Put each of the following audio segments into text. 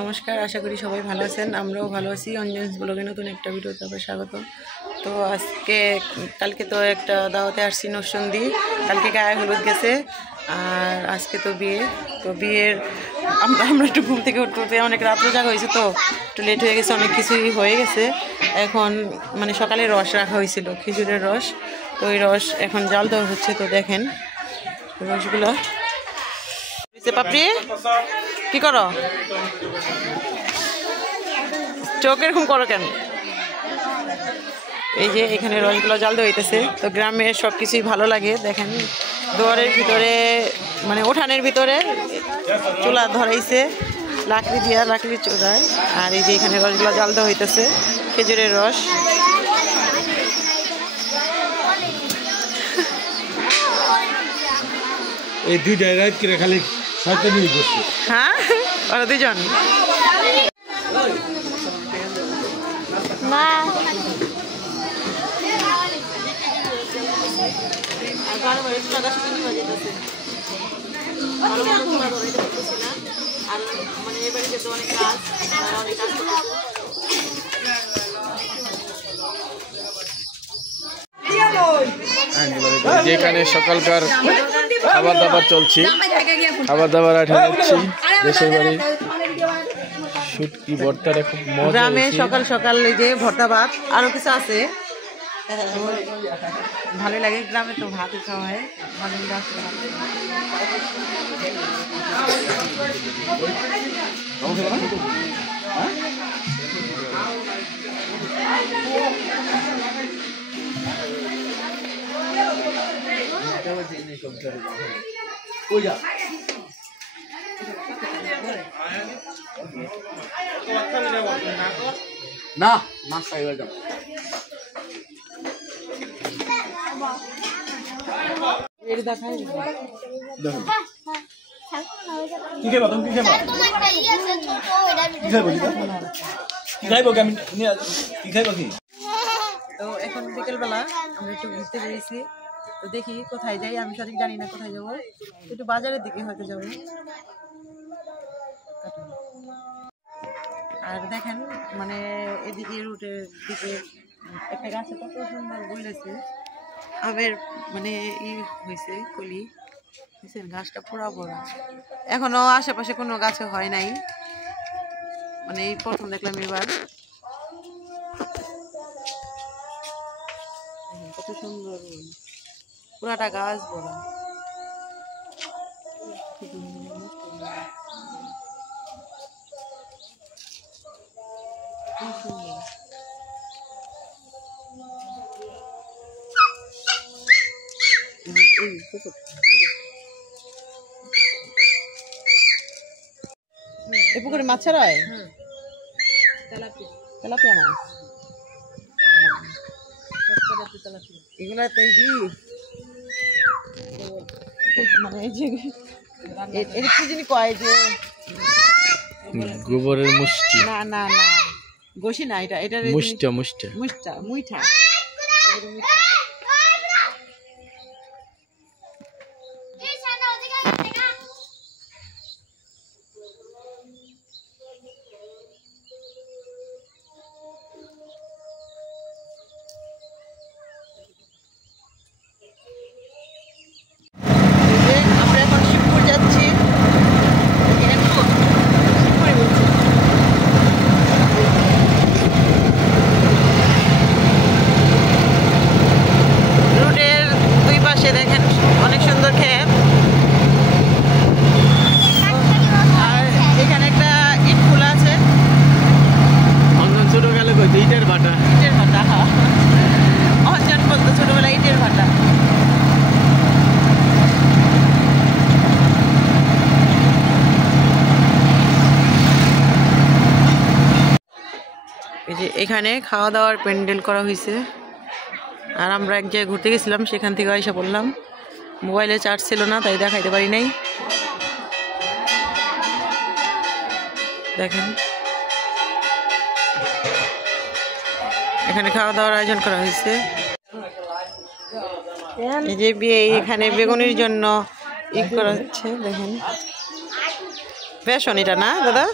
নমস্কার, আশা করি সবাই ভালো আছেন। আমরাও ভালো আছি। অঞ্জনস ব্লগে নতুন একটা ভিডিওতে আপনাদের স্বাগত। তো কালকে তো একটা দাওয়াতে আসছি নরসিংদী। কালকে গায়ে হলুদ গেছে আর আজকে তো বিয়ে। তো বিয়ের আমরা একটু ঘুম থেকে উঠতে অনেক রাত্র জাগা হয়েছে, তো একটু লেট হয়ে গেছে, অনেক কিছুই হয়ে গেছে। এখন মানে সকালে রস রাখা হয়েছিল, খেজুরের রস। তো ওই রস এখন জাল দেওয়া হচ্ছে। তো দেখেন রসগুলো। পাপড়ি কি করো? চোখ এরকম করো কেন? এই যে এখানে রসগুলো জাল দেওয়া হইতেছে। তো গ্রামের সব কিছুই ভালো লাগে। দেখেন দুয়ারের ভিতরে মানে উঠানের ভিতরে চুলা ধরাইছে লাকড়ি দিয়া, লাকড়ি চুলায়। আর এই যে এখানে রসগুলো জাল দেওয়া হইতেছে, খেজুরের রস। এই দুইটা রাত করে খালি শয়তানি করছে। হ্যাঁ, ওরা দুজন না যেখানে সকালকার খাবার দাবার চলছে, খাবার দাবার আঠাচ্ছি দেশের বাড়ি শুটকি ভর্তাটা খুব মজা। গ্রামে সকাল সকাল এই যে ভর্তা ভাত আরো কিছু আছে, ভালোই লাগে। গ্রামে তো ভাত খাওয়া হয়, না মাছ খাইবার দাও। তো এখন বিকেলবেলা আমরা একটু ঘুরতে বেরিয়েছি। তো দেখি কোথায় যাই, আমি সঠিক জানি না কোথায় যাবো। একটু বাজারের দিকে হয়তো যাবো। আর দেখেন মানে এদিকে রুটের দিকে একটা গাছে কত সুন্দর বলেছে আমের মানে হয়েছে কলি, বুঝছেন? গাছটা পুরা বড়, এখনো আশেপাশে কোনো গাছে হয় নাই, মানে এই প্রথম দেখলাম এবার। কত সুন্দর পুরাটা গাছ বড়। এই পুকুরে মাছ ছাড়ায়, তেলাপিয়া মাছ এগুলা তো এই মানে এই যে এটা কি জিনিস কয় যে গোবরের মুষ্টি। না না না গোসি না, এটা এটা মুষ্টা মুষ্টা মুষ্টা মুইঠা। আমরা এখন শিবপুর যাচ্ছি। রোডের দুই পাশে দেখেন অনেক সুন্দর ক্ষেত, আর এখানে একটা ইট খোলা আছে। অঞ্জন ছোট গেলে ইটের ভাটা, ইটের ভাটা। অঞ্জন বলতো ছোটবেলা ইটের ভাটা। এই যে এখানে খাওয়া দাওয়ার প্যান্ডেল করা হয়েছে। আর আমরা এক জায়গায় ঘুরতে গেছিলাম, সেখান থেকে এসে পড়লাম। মোবাইলে চার্জ ছিল না, তাই দেখাইতে পারি নাই। দেখেন এখানে খাওয়া দাওয়ার আয়োজন করা হয়েছে। এই যে বিয়ে, এখানে বেগুনির জন্য করা হচ্ছে। দেখেন ফ্যাশন এটা না দাদা?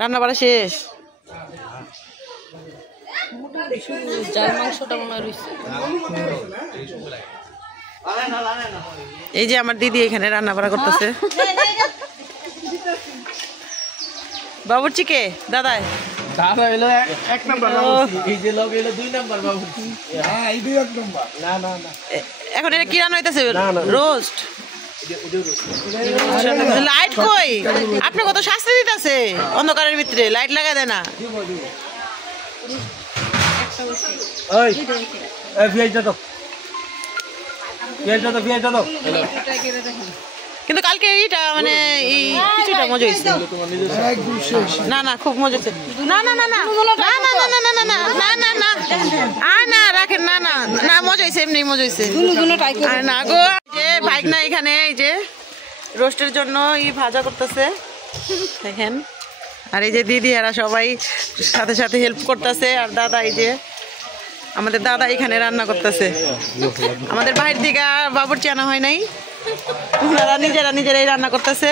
রান্না বাড়া শেষ? এই যে আমার দিদি এখানে রান্না বাড়া করতেছে। বাবুর্চি কে? দাদা দাদা এলো 1 নাম্বার এই যে লোক এলো 2 নাম্বার বাবুর্চি। হ্যাঁ এই 2 নাম্বার। না না না এখন এটা কি রান্না হইতাছে? রোস্ট। লাইট কই? আপনি কত শাস্তি দিতেছে অন্ধকারের ভিতরে, লাইট লাগাই দেয় না। ওই এই ভিআইটা দাও, ভিআইটা দাও, ভিআইটা দাও। কিন্তু কালকে এইটা মানে এই কিছুটা মজা হয়েছে। না না খুব মজা হচ্ছে। না না না না না না না না না না না না না আর না রাখেন। না না না মজা হয়েছে, এমনি মজা হয়েছে। আর না গো, যে বাইক না এখানে এই যে রোস্টের জন্য ভাজা করতেছে দেখেন। আর এই যে দিদি এরা সবাই সাথে সাথে হেল্প করতেছে। আর দাদা এই যে আমাদের দাদা এখানে রান্না করতেছে। আমাদের বাইরের দিকে বাবুর্চি আনা হয় নাই, ওনারা নিজেরাই রান্না করতেছে।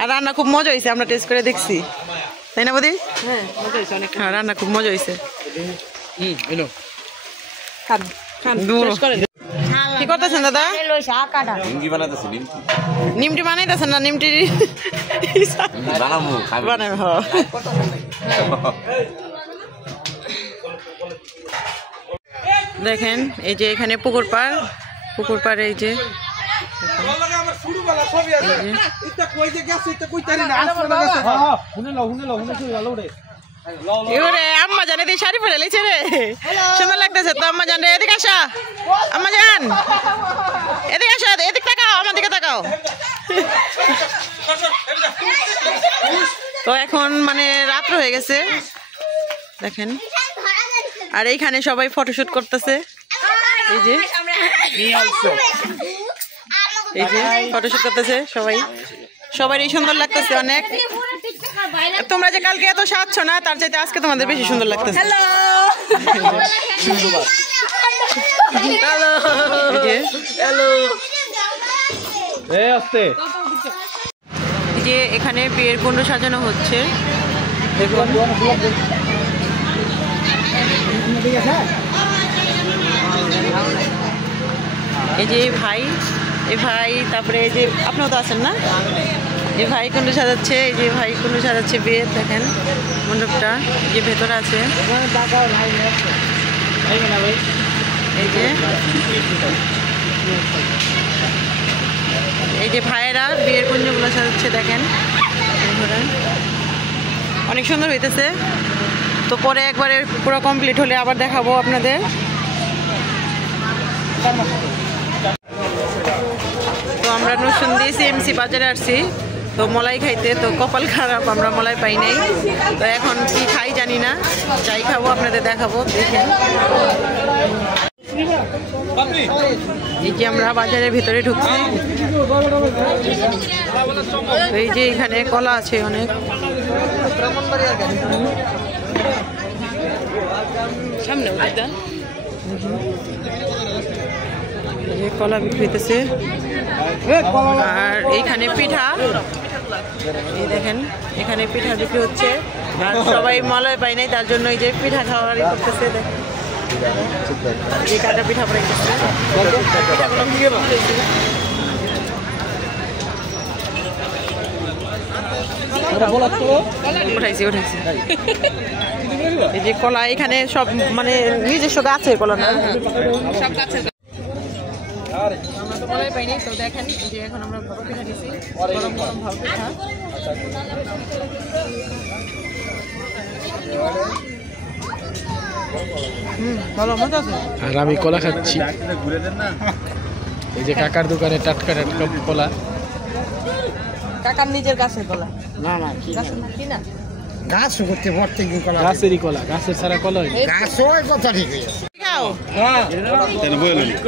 আর রান্না খুব মজা হয়েছে, আমরা টেস্ট করে দেখছি, তাই না বৌদি? হ্যাঁ মজা হয়েছে অনেক। হ্যাঁ রান্না খুব মজা হয়েছে। কি করতেছেন দাদা? নিমটি বানাইতেছেন না? নিমটি বানাবে। দেখেন এই যে এখানে পুকুর পাড় এই যে আম্মা জানে শাড়ি পরে লেছে রে, সুন্দর লাগতেছে তো। আম্মা জান রে, এদিকে আসা। আম্মা জান এদিকে আসা, এদিক তাকাও, আমার দিকে তাকাও। তো এখন মানে রাত্র হয়ে গেছে দেখেন। আর এইখানে সবাই ফটোশুট করতেছে। এই যে ফটোশুট করতেছে সবাই সুন্দর লাগতেছে অনেক। তোমরা যে কালকে এত সাজছো না, তার চাইতে আজকে তোমাদের বেশি সুন্দর লাগতেছে। এই যে এখানে বিয়ের কুণ্ড সাজানো হচ্ছে। এই যে এই ভাই তারপরে এই যে আপনিও তো আছেন না, এই ভাই কুণ্ড সাজাচ্ছে। এই যে ভাই কুণ্ড সাজাচ্ছে বিয়ের, দেখেন মণ্ডপটা যে ভেতরে আছে। এই যে ভাইয়েরা বিয়ের কুঞ্জগুলো সাজাচ্ছে দেখেন, অনেক সুন্দর হইতেছে। তো পরে একবারে পুরো কমপ্লিট হলে আবার দেখাবো আপনাদের। তো আমরা নরসিংদী সিএমসি বাজারে আসছি তো মলাই খাইতে। তো কপাল খারাপ, আমরা মলাই পাই নাই। তো এখন কি খাই জানি না, যাই খাবো আপনাদের দেখাবো। দেখেন এই যে আমরা বাজারের ভিতরে ঢুকছি। এই যে এখানে কলা আছে অনেক, সামনে কলা বিক্রি হইতেছে। আর এইখানে পিঠা, এই দেখেন এখানে পিঠা বিক্রি হচ্ছে। আর সবাই মলয় পাই নাই, তার জন্য এই যে পিঠা খাওয়ার করতেছে। দেখেন এই কাটা পিঠা পরে উঠাইছি। এই যে কলা এখানে সব মানে নিজস্ব গাছের কলা না, সব গাছের। আমরা তো কলাই পাইনি, তো দেখেন এই যে এখন আমরা ভাপা পিঠা দিছি, গরম গরম ভাপা পিঠা। ভালো মজা আছে। আর আমি কলা খাচ্ছি, এই যে কাকার দোকানে টাটকা টাটকা কলা। কাকার নিজের গাছের কলা? না না কি না, গাছ করতে প্রত্যেক দিন কলা, গাছেরই কলা, গাছের ছাড়া কলা হয় গাছ হয় কথা ঠিক আছে।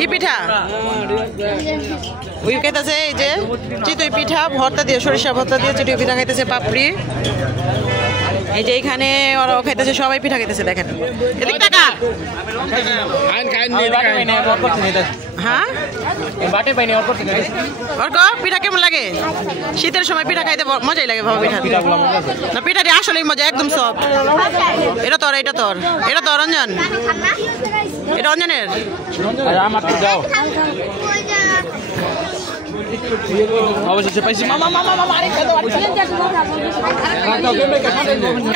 কি পিঠা? ওই খাইতেছে এই যে চিতই পিঠা ভর্তা দিয়ে, সরিষা ভর্তা দিয়ে চিতই পিঠা খাইতেছে, পাপড়ি। এই যে এখানে ওরা খাইতেছে, সবাই পিঠা খাইতেছে, দেখেন এদিক টাকা। হ্যাঁ অর্ক পিঠা কেমন লাগে? শীতের সময় পিঠা খাইতে মজাই লাগে বাবা। পিঠা না, পিঠাটি আসলেই মজা, একদম সব। এটা তোর, এটা তোর, এটা তোর রঞ্জন, এটা রঞ্জনের।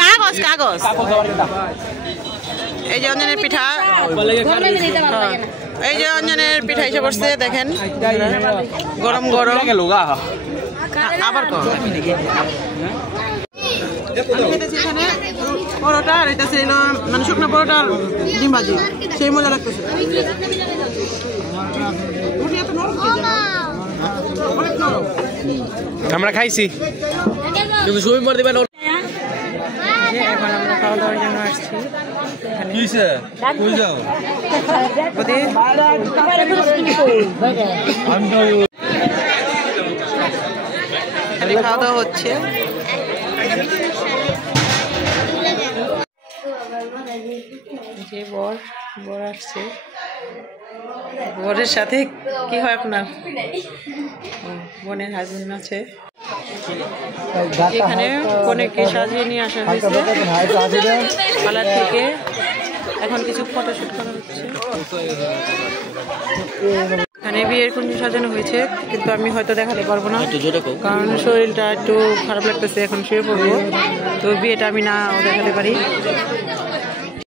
কাগজ কাগজ। এই যে অঞ্জনের পিঠা, এই যে অঞ্জনের পিঠা এসে পড়ছে, দেখেন গরম গরম। আবার এখানে পরোটা আর এটা ছিল মানে শুকনো পরোটা আর ডিম ভাজি, সেই মজা লাগতেছে। আমরা খাইছি তুমি সবই মার দিবেন। এখন আমরা খাওয়া দাওয়ার জন্য আসছি। খাওয়া দাওয়া হচ্ছে। যে বর আসছে, বরের সাথে কি হয় আপনার? বোনের হাজবেন্ড আছে এখানে। বোনকে সাজিয়ে নিয়ে আসা হয়েছে পার্লার থেকে। এখন কিছু ফটোশুট করা হচ্ছে। এখানে বিয়ের কুঞ্জ সাজানো হয়েছে, কিন্তু আমি হয়তো দেখাতে পারবো না, কারণ শরীরটা একটু খারাপ লাগতেছে। এখন শুয়ে পড়বো, তো বিয়েটা আমি না দেখাতে পারি।